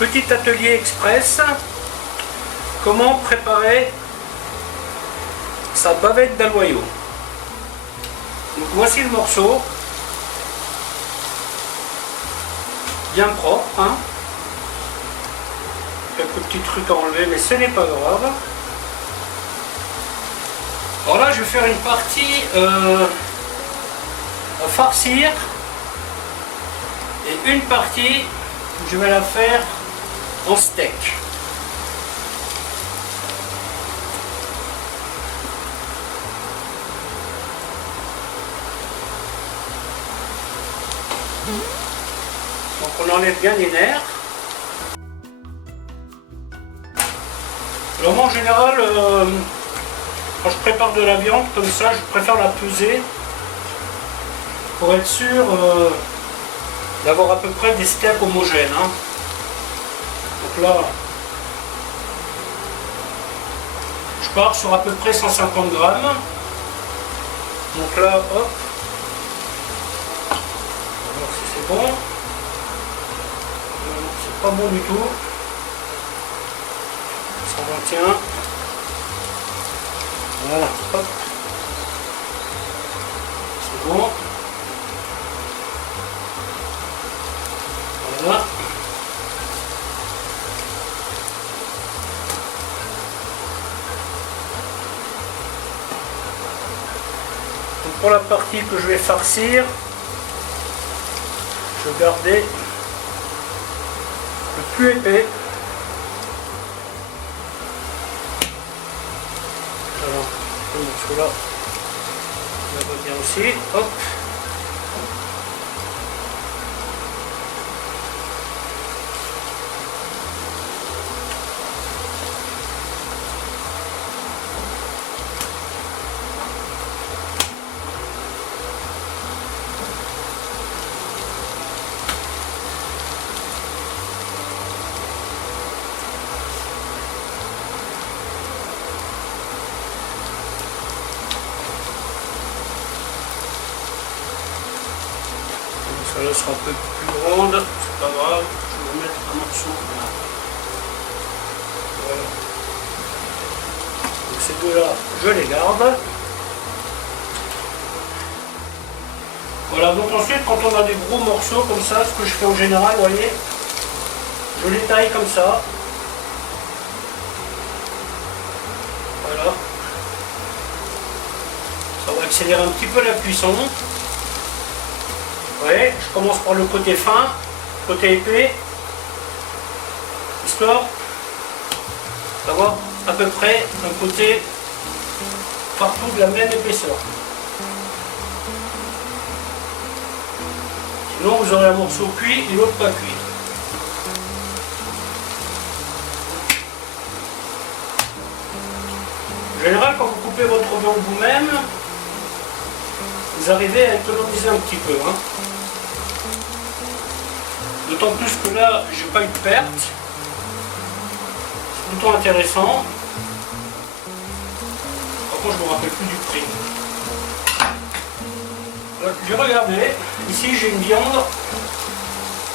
Petit atelier express, comment préparer sa bavette d'aloyaux. Donc voici le morceau, bien propre, hein. Quelques petits trucs à enlever, mais ce n'est pas grave. Alors là, je vais faire une partie à farcir et une partie, je vais la faire en steak. Donc on enlève bien les nerfs. Alors moi en général, quand je prépare de la viande comme ça, je préfère la peser pour être sûr d'avoir à peu près des steaks homogènes, hein. Donc là, je pars sur à peu près 150 grammes. Donc là, hop, on va voir si c'est bon. C'est pas bon du tout. 121. Voilà, hop. C'est bon. Voilà. Donc pour la partie que je vais farcir, je vais garder le plus épais. Alors, ce morceau-là, on va bien aussi. Hop. Celle-là sera un peu plus grande, c'est pas grave, je vais remettre un morceau là. Voilà. Donc ces deux-là, je les garde. Voilà, donc ensuite quand on a des gros morceaux comme ça, ce que je fais en général, vous voyez, je les taille comme ça. Voilà. Ça va accélérer un petit peu la cuisson. Ouais, je commence par le côté fin, côté épais, histoire d'avoir à peu près un côté partout de la même épaisseur. Sinon vous aurez un morceau cuit et l'autre pas cuit. En général, quand vous coupez votre viande vous-même, vous arrivez à économiser un petit peu, hein. D'autant plus que là, j'ai pas eu de perte. C'est plutôt intéressant. Par contre, je me rappelle plus du prix. J'ai regardé. Ici, j'ai une viande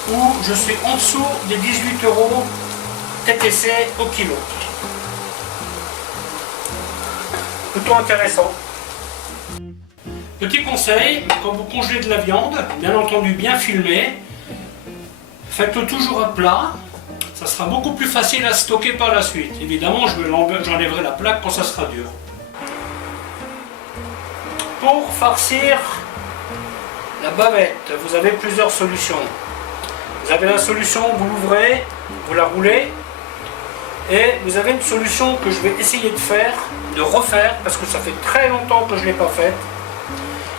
où je suis en dessous des 18 € TTC au kilo. Plutôt intéressant. Petit conseil, quand vous congelez de la viande, bien entendu bien filmé, faites-le toujours à plat, ça sera beaucoup plus facile à stocker par la suite. Évidemment, j'enlèverai la plaque quand ça sera dur. Pour farcir la bavette, vous avez plusieurs solutions. Vous avez la solution, vous l'ouvrez, vous la roulez, et vous avez une solution que je vais essayer de refaire, parce que ça fait très longtemps que je ne l'ai pas faite.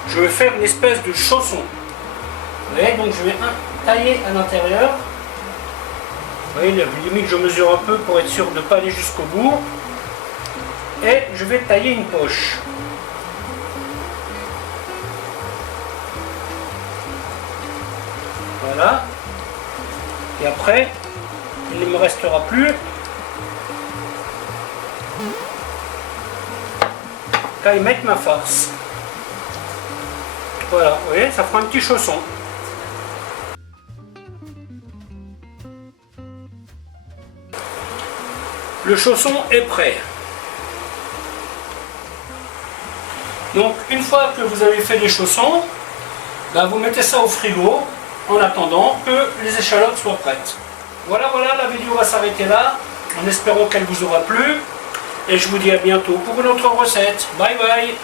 Je vais faire une espèce de chausson. Vous voyez, donc je vais tailler à l'intérieur. Vous voyez, limite je mesure un peu pour être sûr de ne pas aller jusqu'au bout. Et je vais tailler une poche. Voilà. Et après, il ne me restera plus qu'à y mettre ma farce. Voilà, vous voyez, ça fera un petit chausson. Le chausson est prêt. Donc une fois que vous avez fait les chaussons, ben, vous mettez ça au frigo en attendant que les échalotes soient prêtes. Voilà, la vidéo va s'arrêter là, en espérant qu'elle vous aura plu. Et je vous dis à bientôt pour une autre recette. Bye bye.